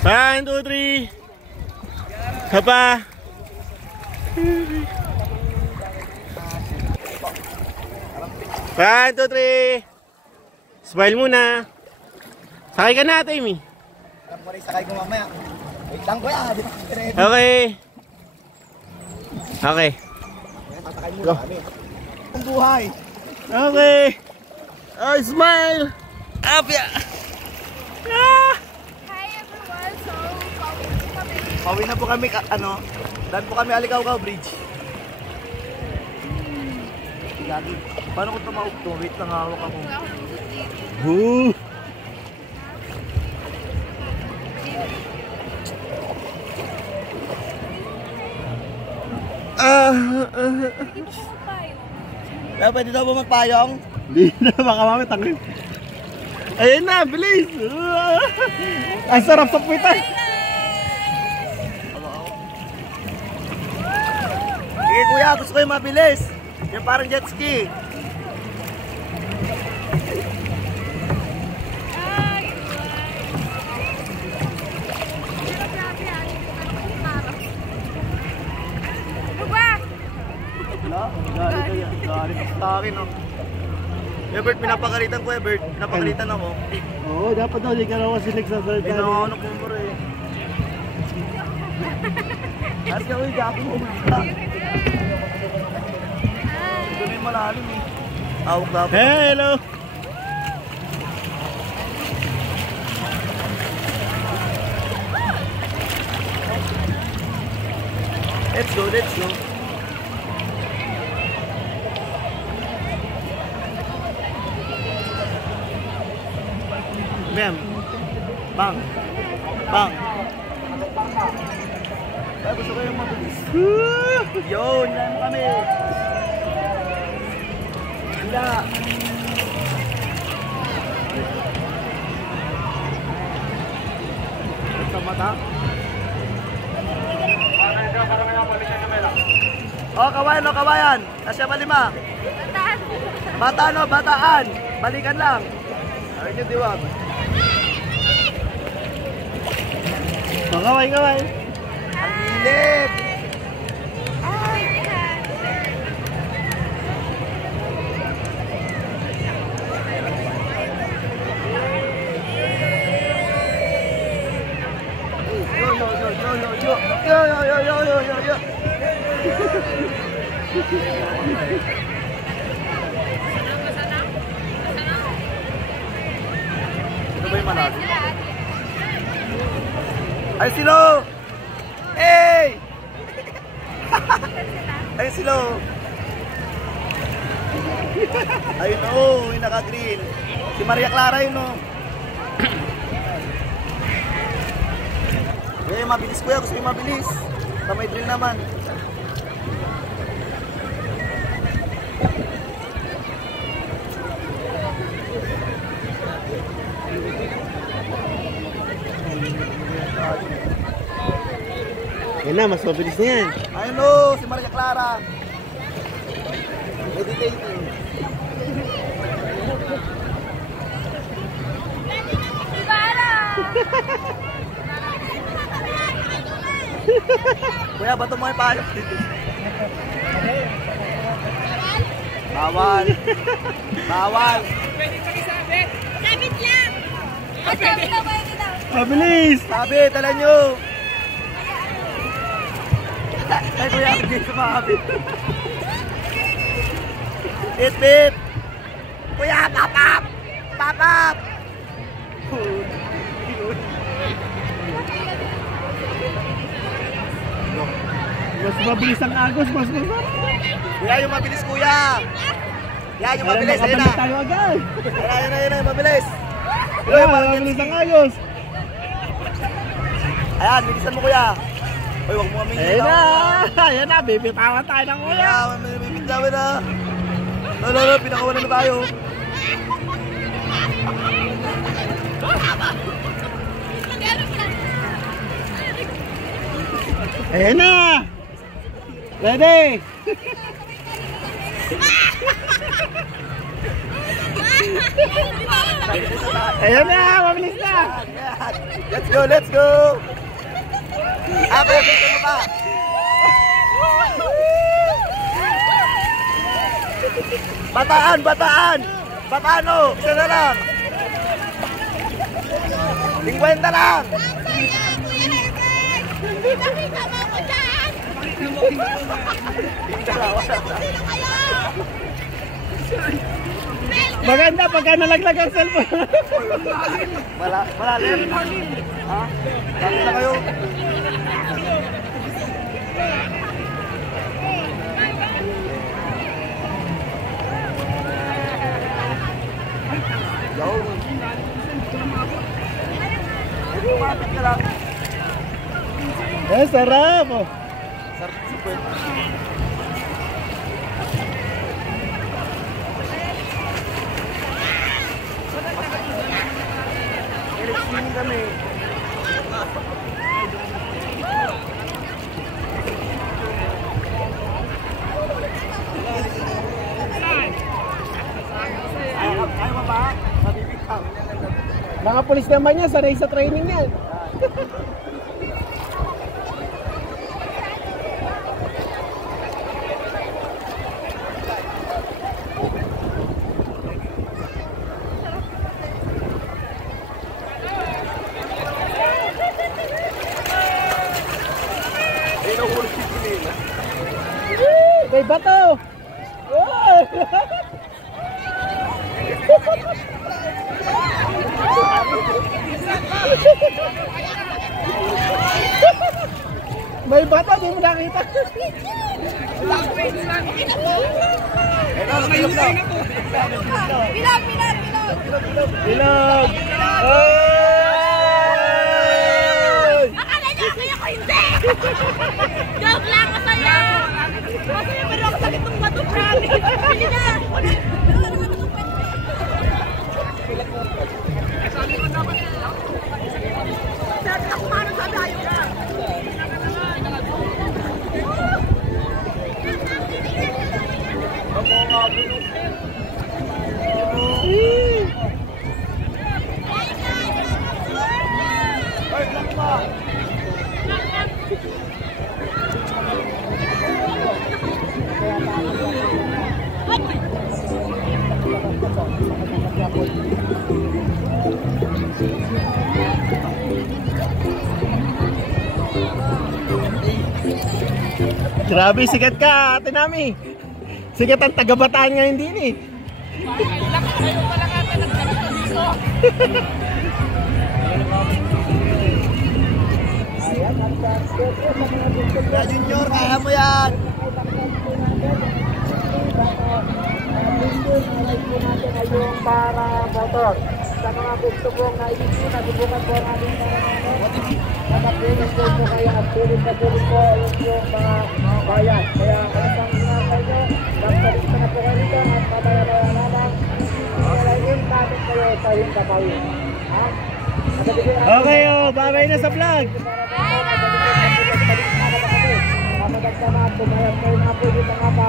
1, 2, 3. Isa pa. 1, 2, 3. Smile muna. Sakay ka na, Timmy. Alam ko rin sakay ko mamaya. Wait lang kuya, di ba? Okay. Okay. Tatakay muna kami. Ang buhay. Okay. Oh, smile. Up ya. Ah. Hi everyone, so Pauwi na po kami, daan po kami Alicaocao Bridge. Lagi. Paano ko tumaog to? Wait lang, hawak ako. Woo. Pwede daw ba magpayong? Hindi na, baka mami tangin. Ayun na, bilis. Ang sarap sa puwitan. Sige kuya, gusto ko yung mabilis. Yung parang jet ski. Gari sa akin, no? Ebert, pinapagalitan ko, Ebert. Pinapagalitan ako. Oo, dapat daw, hindi ka naman kasi nagsasalita. Ano ko mo rin. At ka, uy, gapin mo. Ito na yung malalim, eh. Tawag dapat. Hello! Let's go, let's go. Bam. Bang. Bang. Ay, gusto ko yung mabilis. Yun, yan kami. Hila. Sa mata. Oh, kawayan, oh, kawayan. Kasya pa 5. Bataan, oh, bataan. Balikan lang. Ayun yung diwag. Kaway. Ang init! Yo. Ito ba yung malalim? Ay, silo! Hey! Ay, silo! Ayun, oh, yung naka-green. Si Maria Clara yun, oh. Eh, mabilis kuya. Gusto yung mabilis. Sa may drill naman. Yan na, mas mabilis na yan. Ayun, oh, si Maria Clara. Meditating. Kuya, bato mo yung payok dito. Bawal. Bawal. Pwede pa isabit. Sabit lang. Sabit lang pwede lang. Mabilis! Sabit, alam nyo. Ay, kuya, hindi kumabit. Bit. Kuya, papap. Papap. Mas mabilis ang agos, mas masarap. Kuya, yung mabilis, kuya. Yan, yung mabilis. Ayun na. Makabalik tayo agad. Ayun na, yung mabilis. Kuya, mabilis ang agos. Ayan, bilisan mo, kuya. Uy, huwag mo kami Ayun na. Ayun na, bibitawan tayo ng kuya. Kuya, may bibigdawin na. No, pinakawalan na tayo. Ayun na. Ready? Ayan na, mabilis na. Ayan. Let's go, let's go. Ako, gusto mo pa. Bataan, bataan. Bataan o, isa na lang. 50 lang. Ang saya, Kuya Herbert! Nakita mo ako dyan! Nakita ko sino kayo! Maganda pagka nalaglag ang cellphone. Malalim. Ha? Bakit na kayo? Yo. Hindi umapit ka lang. Sarap. Oh. Sarap si Pwede. Swimming kami. Ayaw mo ba? Mabibigkaw. Mga pulis naman yan, sanay sa training yan. May bato! Oh! May bato, di mo nakita. Bilog! Bilog! Akala niya kaya ko hindi! Joke lang, masaya! Masaya pero ako sakit ng bato, promise! Hindi na! Sabi ako, paano sabi ayaw na? Grabe, sikat ka, Ate Nami. Sikat ang taga-Bataan ngayon din eh. Ya Junior, kaya mo yan. Para motor sa mga gusto pong naisip na subukan po ang ating nakapilitin po kayo at pilit na pilit po yung mga bayan. Kaya ano pang sinasay nyo, magpalit na po kayo rito at mabayaran na lang. Nalayin natin kayo sa Hintapawin. Okay, oh, babay na sa vlog. Para po, madagdagan po kayo na po dito mga